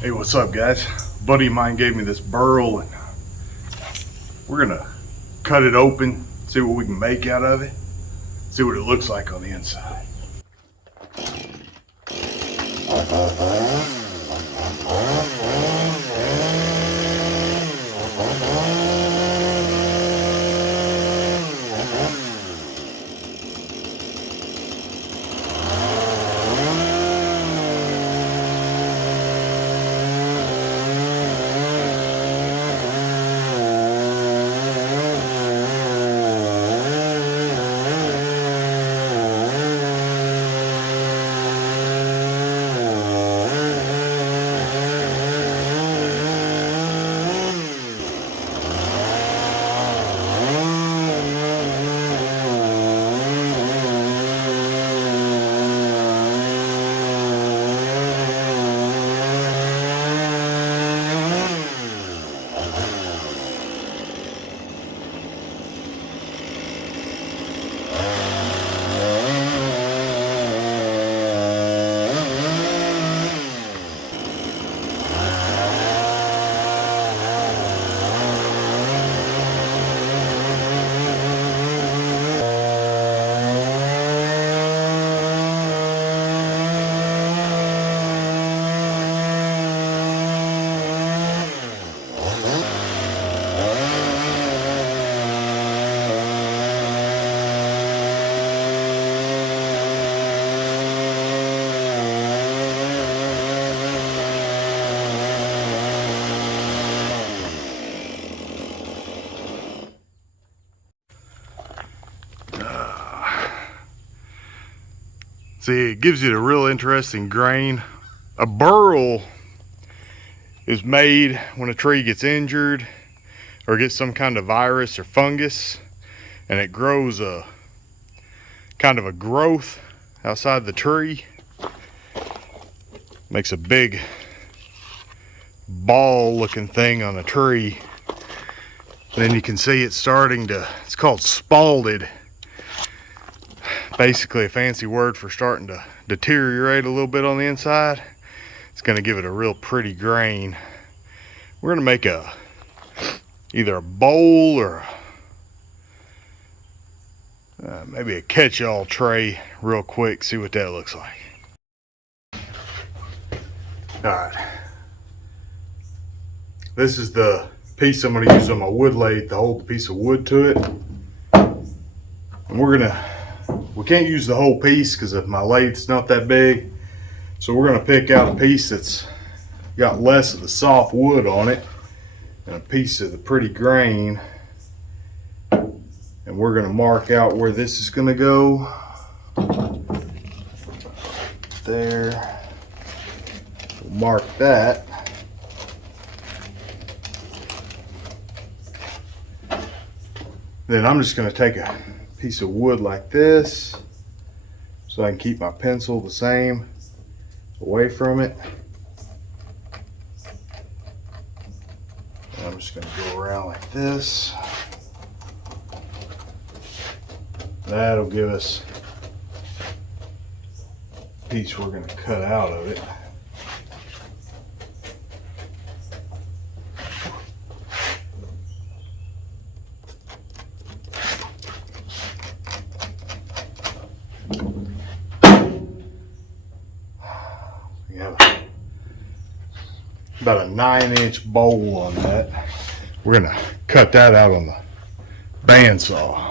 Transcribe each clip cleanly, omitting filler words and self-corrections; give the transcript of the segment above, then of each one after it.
Hey, what's up, guys? A buddy of mine gave me this Burl, and we're gonna cut it open, see what we can make out of it, see what it looks like on the inside. See, it gives you a real interesting grain. A burl is made when a tree gets injured or gets some kind of virus or fungus, and it grows a kind of a growth outside the tree. Makes a big ball looking thing on a tree. And then you can see it's starting to, it's called spalded. Basically a fancy word for starting to deteriorate a little bit on the inside. It's going to give it a real pretty grain. We're going to make either a bowl or maybe a catch-all tray real quick, see what that looks like. Alright, this is the piece I'm going to use on my wood lathe to hold the piece of wood to it. And we can't use the whole piece because my lathe's not that big. So we're going to pick out a piece that's got less of the soft wood on it and a piece of the pretty grain. And we're going to mark out where this is going to go. There. We'll mark that. Then I'm just going to take a piece of wood like this so I can keep my pencil the same away from it. And I'm just going to go around like this. That'll give us the piece we're going to cut out of it. We have about a 9-inch bowl on that. We're going to cut that out on the bandsaw.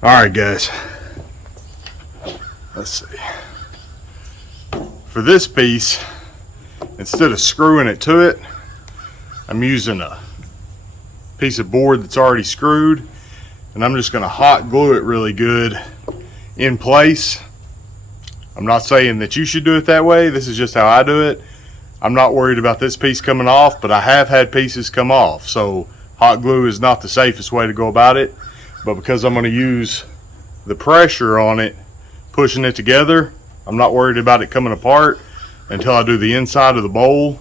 Alright guys, let's see. For this piece, instead of screwing it to it, I'm using a piece of board that's already screwed, and I'm just going to hot glue it really good in place. I'm not saying that you should do it that way. This is just how I do it. I'm not worried about this piece coming off, but I have had pieces come off, so hot glue is not the safest way to go about it. But because I'm going to use the pressure on it, pushing it together, I'm not worried about it coming apart until I do the inside of the bowl,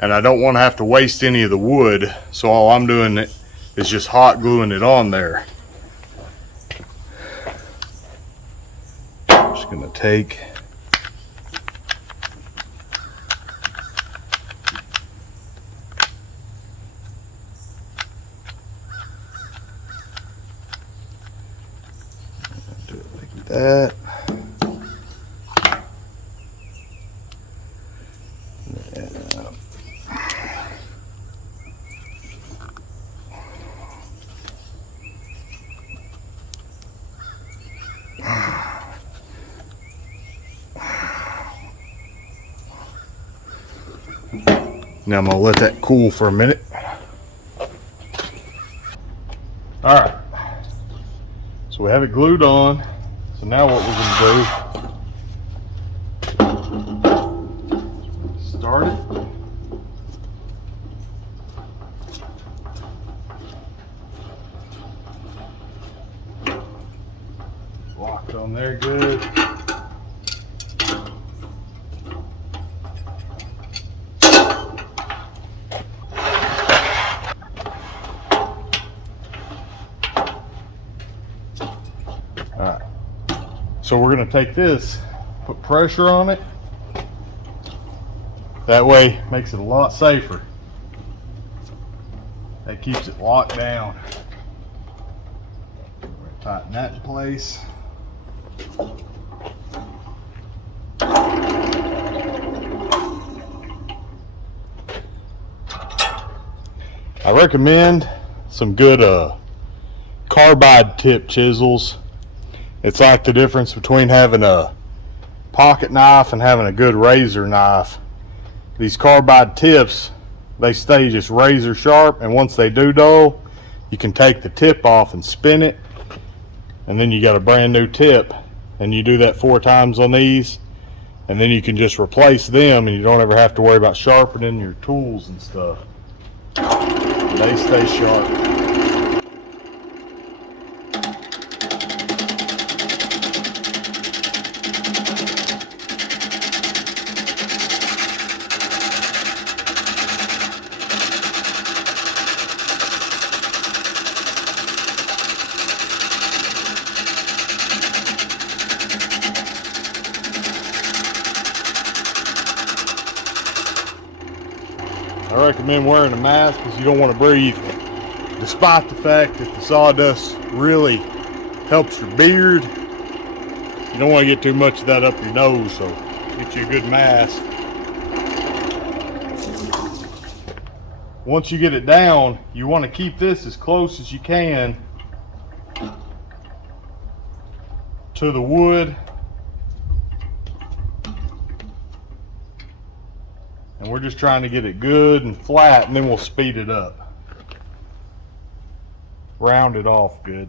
and I don't want to have to waste any of the wood, so all I'm doing is just hot gluing it on there. Just going to take that. Now I'm going to let that cool for a minute. Alright, so we have it glued on. So now what we're going to do, start it. Locked on there good. Alright, so we're going to take this, put pressure on it. That way makes it a lot safer. That keeps it locked down. We're going to tighten that in place. I recommend some good carbide tip chisels. It's like the difference between having a pocket knife and having a good razor knife. These carbide tips, they stay just razor sharp, and once they do dull, you can take the tip off and spin it, and then you got a brand new tip. And you do that 4 times on these, and then you can just replace them, and you don't ever have to worry about sharpening your tools and stuff. They stay sharp. I recommend wearing a mask because you don't want to breathe, despite the fact that the sawdust really helps your beard. You don't want to get too much of that up your nose, so get you a good mask. Once you get it down, you want to keep this as close as you can to the wood. And we're just trying to get it good and flat, and then we'll speed it up. Round it off good.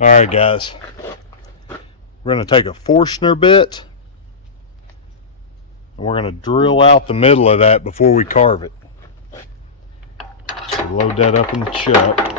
Alright guys, we're going to take a Forstner bit and we're going to drill out the middle of that before we carve it. So load that up in the chuck.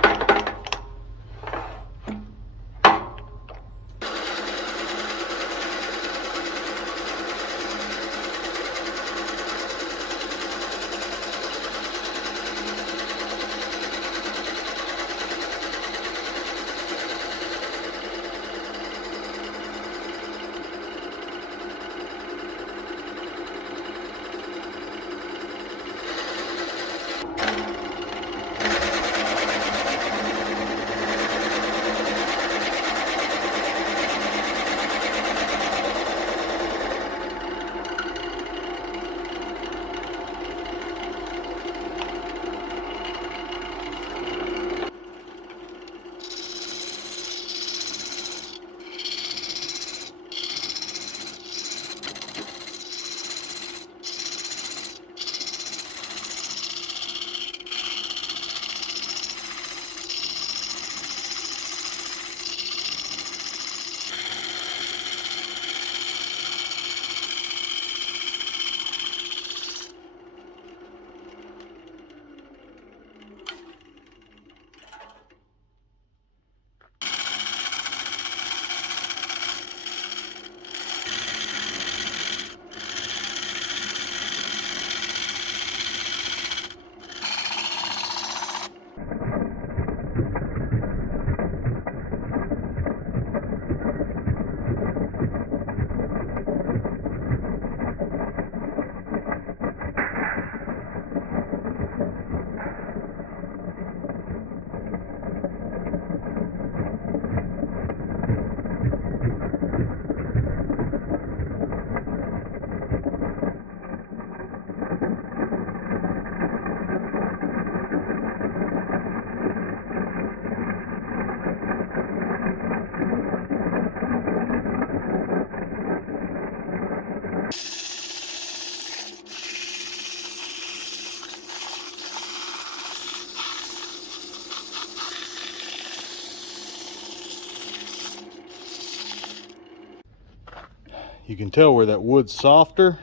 You can tell where that wood's softer,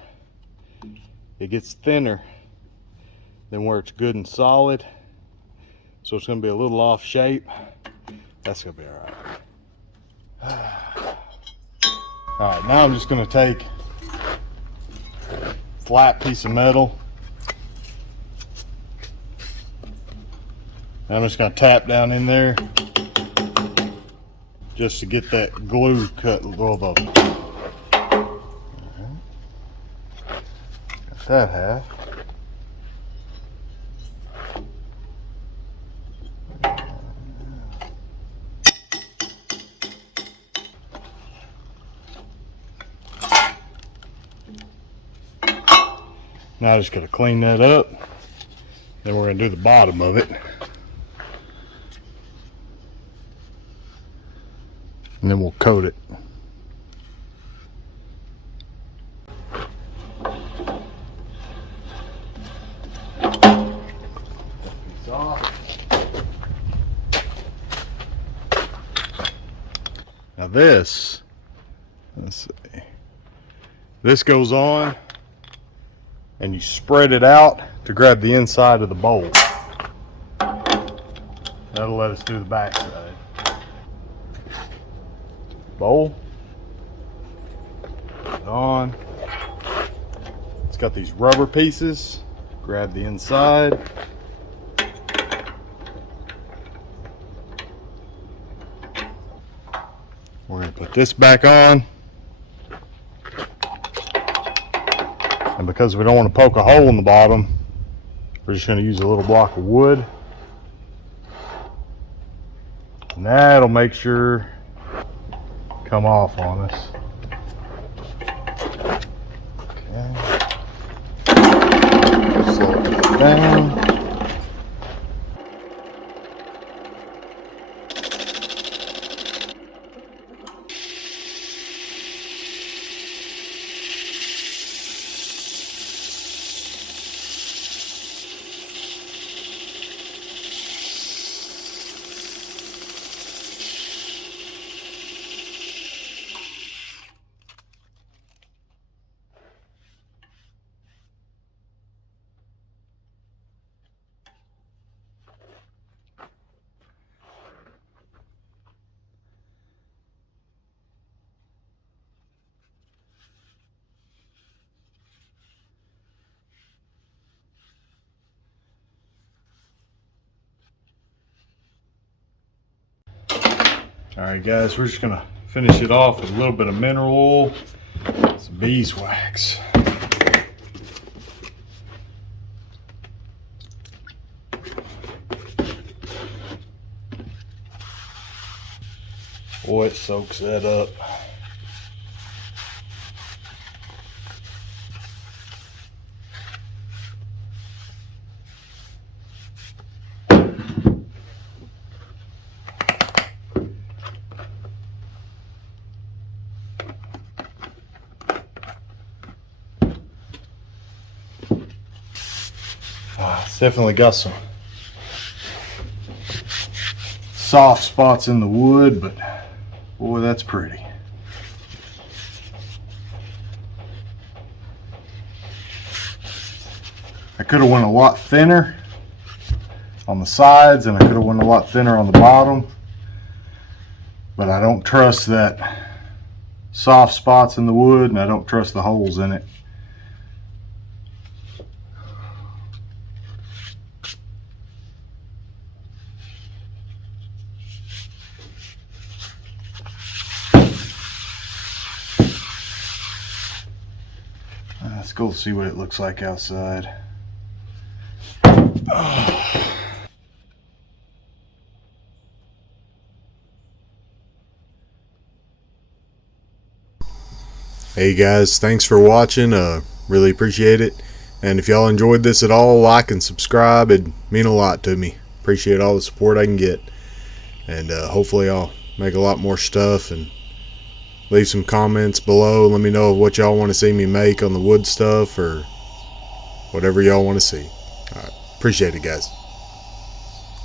it gets thinner than where it's good and solid. So it's going to be a little off shape. That's going to be all right. All right, now I'm just going to take a flat piece of metal. And I'm just going to tap down in there just to get that glue cut. Well, that half. Now I just gotta clean that up. Then we're gonna do the bottom of it. And then we'll coat it. Now this, let's see, this goes on and you spread it out to grab the inside of the bowl. That'll let us do the back side. Bowl, put it on. It's got these rubber pieces, grab the inside. We're going to put this back on. And because we don't want to poke a hole in the bottom, we're just going to use a little block of wood. And that'll make sure come off on us. Okay. Slow it down. Alright guys, we're just gonna finish it off with a little bit of mineral oil, some beeswax. Boy, it soaks that up. It's definitely got some soft spots in the wood, but boy, that's pretty. I could have went a lot thinner on the sides, and I could have went a lot thinner on the bottom, but I don't trust that soft spots in the wood, and I don't trust the holes in it. Let's go see what it looks like outside. Hey guys, thanks for watching. Really appreciate it. And if y'all enjoyed this at all, like and subscribe. It'd mean a lot to me. Appreciate all the support I can get. And hopefully I'll make a lot more stuff, and leave some comments below. Let me know what y'all want to see me make on the wood stuff or whatever y'all want to see. All right. Appreciate it, guys.